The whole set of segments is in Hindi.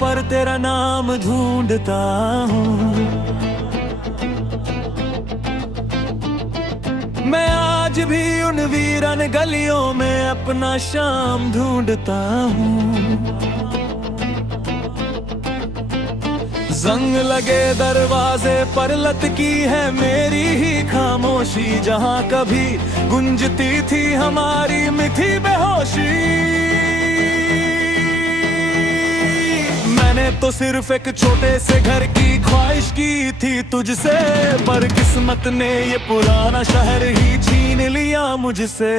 पर तेरा नाम ढूंढता हूँ। मैं आज भी उन वीरान गलियों में अपना शाम ढूंढता हूँ। जंग लगे दरवाजे पर लटकी है मेरी ही खामोशी, जहाँ कभी गुंजती थी हमारी मीठी बेहोशी। मैंने तो सिर्फ एक छोटे से घर की ख्वाहिश की थी तुझसे, पर किस्मत ने ये पुराना शहर ही छीन लिया मुझसे।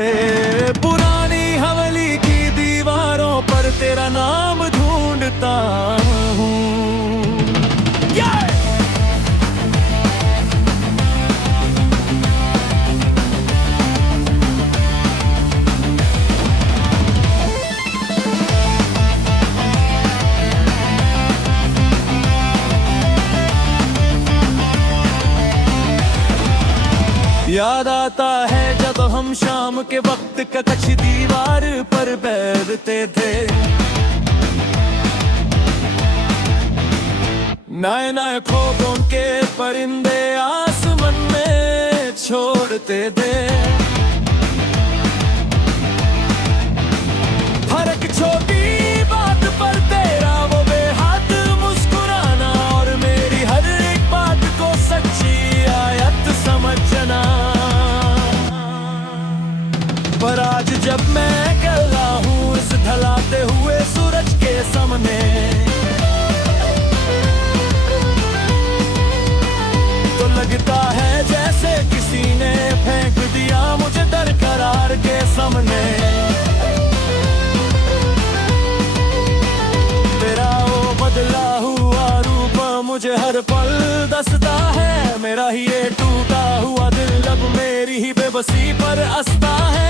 पुरानी हवेली की दीवारों पर तेरा नाम ढूंढता हूँ। याद आता है जब हम शाम के वक्त कच्छ दीवार पर बैठते थे, नए नए ख्वाबों के परिंदे आसमान में छोड़ते थे। हर एक छोटी बात पर तेरा वो बेहद मुस्कुराना, और मेरी हर एक बात को सच्ची आयत समझना। पर आज जब मैं अकेला हूँ इस ढलाते हुए सूरज के सामने, तो लगता है जैसे किसी ने फेंक दिया मुझे दरकरार के सामने। तेरा वो बदला हुआ रूप मुझे हर पल दसता है, मेरा ही ये टूटा हुआ दिल अब मेरी ही बेबसी पर हंसता है।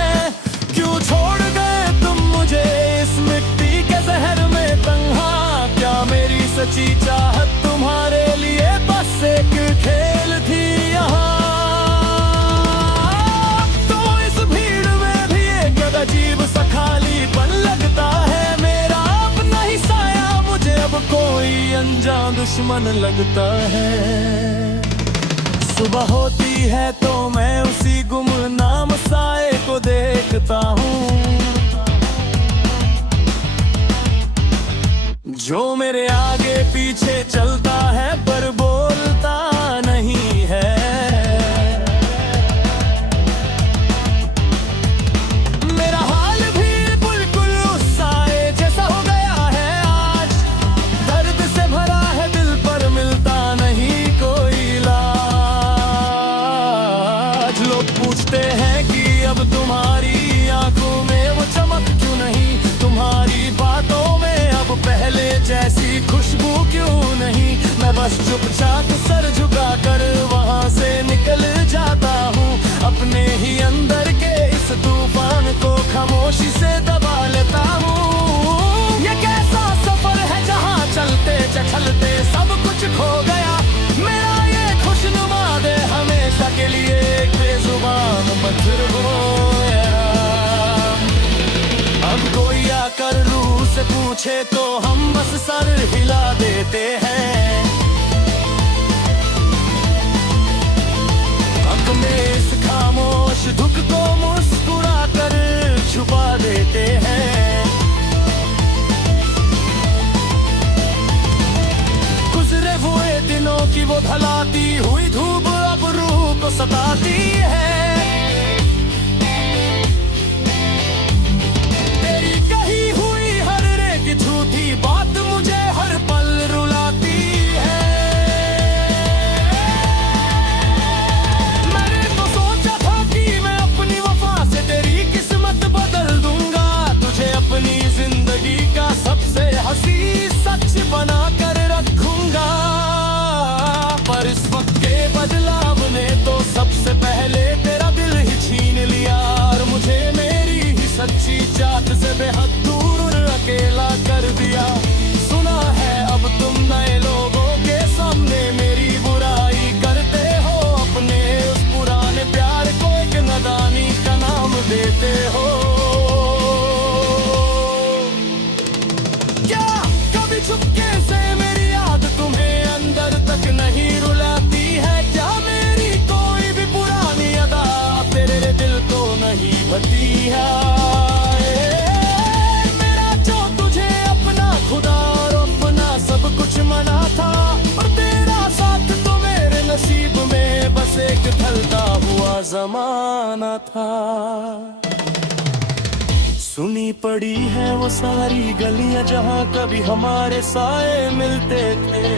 क्यों छोड़ गए तुम मुझे इस मिट्टी के जहर में तन्हा, क्या मेरी सच्ची चाहत तुम्हारे लिए बस एक खेल थी यहाँ। तो इस भीड़ में भी एक अजीब सा खालीपन लगता है, मेरा अपना ही साया मुझे अब कोई अनजान दुश्मन लगता है। सुबह होती है तो मैं उसी गुमनाम साए को देखता हूँ, जो मेरे आगे पीछे चलता है पर बोलता नहीं है। मेरा हाल भी बिल्कुल उस साए जैसा हो गया है आज, दर्द से भरा है दिल पर मिलता नहीं कोई इलाज। लोग पूछते हैं कि अब तुम्हारी आंखों में वो चमक क्यों नहीं, तुम्हारी बातों में अब पहले जैसी खुशबू क्यों नहीं। मैं बस चुपचाप सर झुका कर वहां से निकल जाता हूँ, अपने ही अंदर के इस तूफान को खामोशी से दबा लेता हूँ। ये कैसा सफर है जहाँ चलते चलते सब कुछ खो गया, मेरा ये खुशनुमा दे हमेशा के लिए एक बेजुबान पत्थर हो गया। अब कोई आकर रूह से पूछे तो हम बस सर हिला देते हैं, अपने इस खामोश दुख को मुस्कुरा कर छुपा देते हैं। गुजरे हुए दिनों की वो ढलाती हुई धूप अब रूह को सताती है, झूठी बात मुझे हर पल रुलाती है। मैंने तो सोचा था कि मैं अपनी था। सुनी पड़ी है वो सारी गलियां जहां कभी हमारे साए मिलते थे,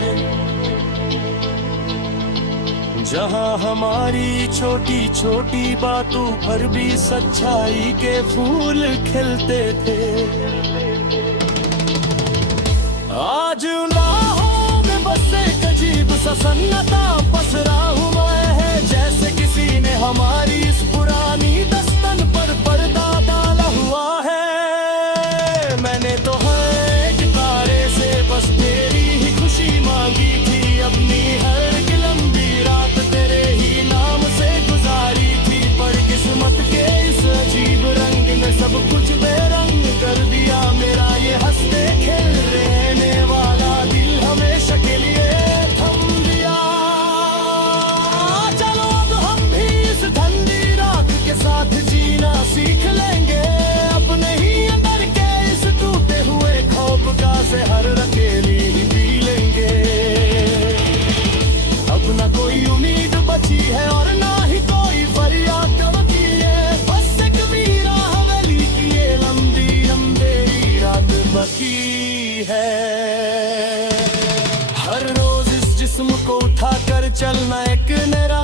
जहां हमारी छोटी छोटी बातों पर भी सच्चाई के फूल खिलते थे। आज राहों में बस एक अजीब सा सन्नाटा पसरा हुआ है, जैसे किसी ने हमारी इस पुरानी दस्तन पर पर्दा डाला हुआ है। मैंने तो हर एक तारे से बस तेरी ही खुशी मांगी थी, अपनी हर एक लंबी रात तेरे ही नाम से गुजारी थी, पर किस्मत के इस अजीब रंग ने सब कुछ बेरंग कर दिया। मेरा ये हंसते खेल रहने वाला दिल हमेशा के लिए थम दिया। चलो अब हम भी इस ठंडी रात के साथ जीना सीख लेंगे, अपने ही अंदर के इस टूटे हुए ख्वाब का जहर अकेली ही पी लेंगे। अब ना कोई उम्मीद बची है और ना ही कोई फरियाद बची है, बस एक वीरा हवेली की ये लंबी अंधेरी रात बाकी है। हर रोज इस जिस्म को उठाकर चलना एक नया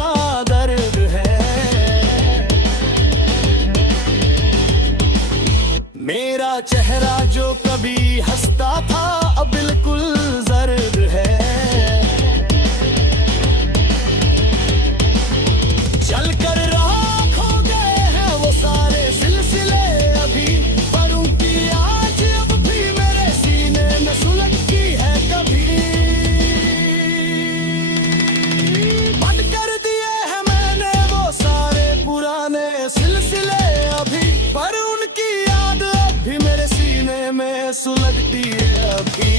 दर्द है। मेरा चेहरा जो कभी हंसता था अब बिल्कुल जर्द है। चलकर राह खो गए हैं वो सारे सिलसिले अभी, पर उनकी आज अब भी मेरे सीने में सुलगती है कभी। बंद कर दिए हैं मैंने वो सारे पुराने सिलसिले अभी, पर उनकी याद अब भी मेरे सीने में सुलगती है अभी।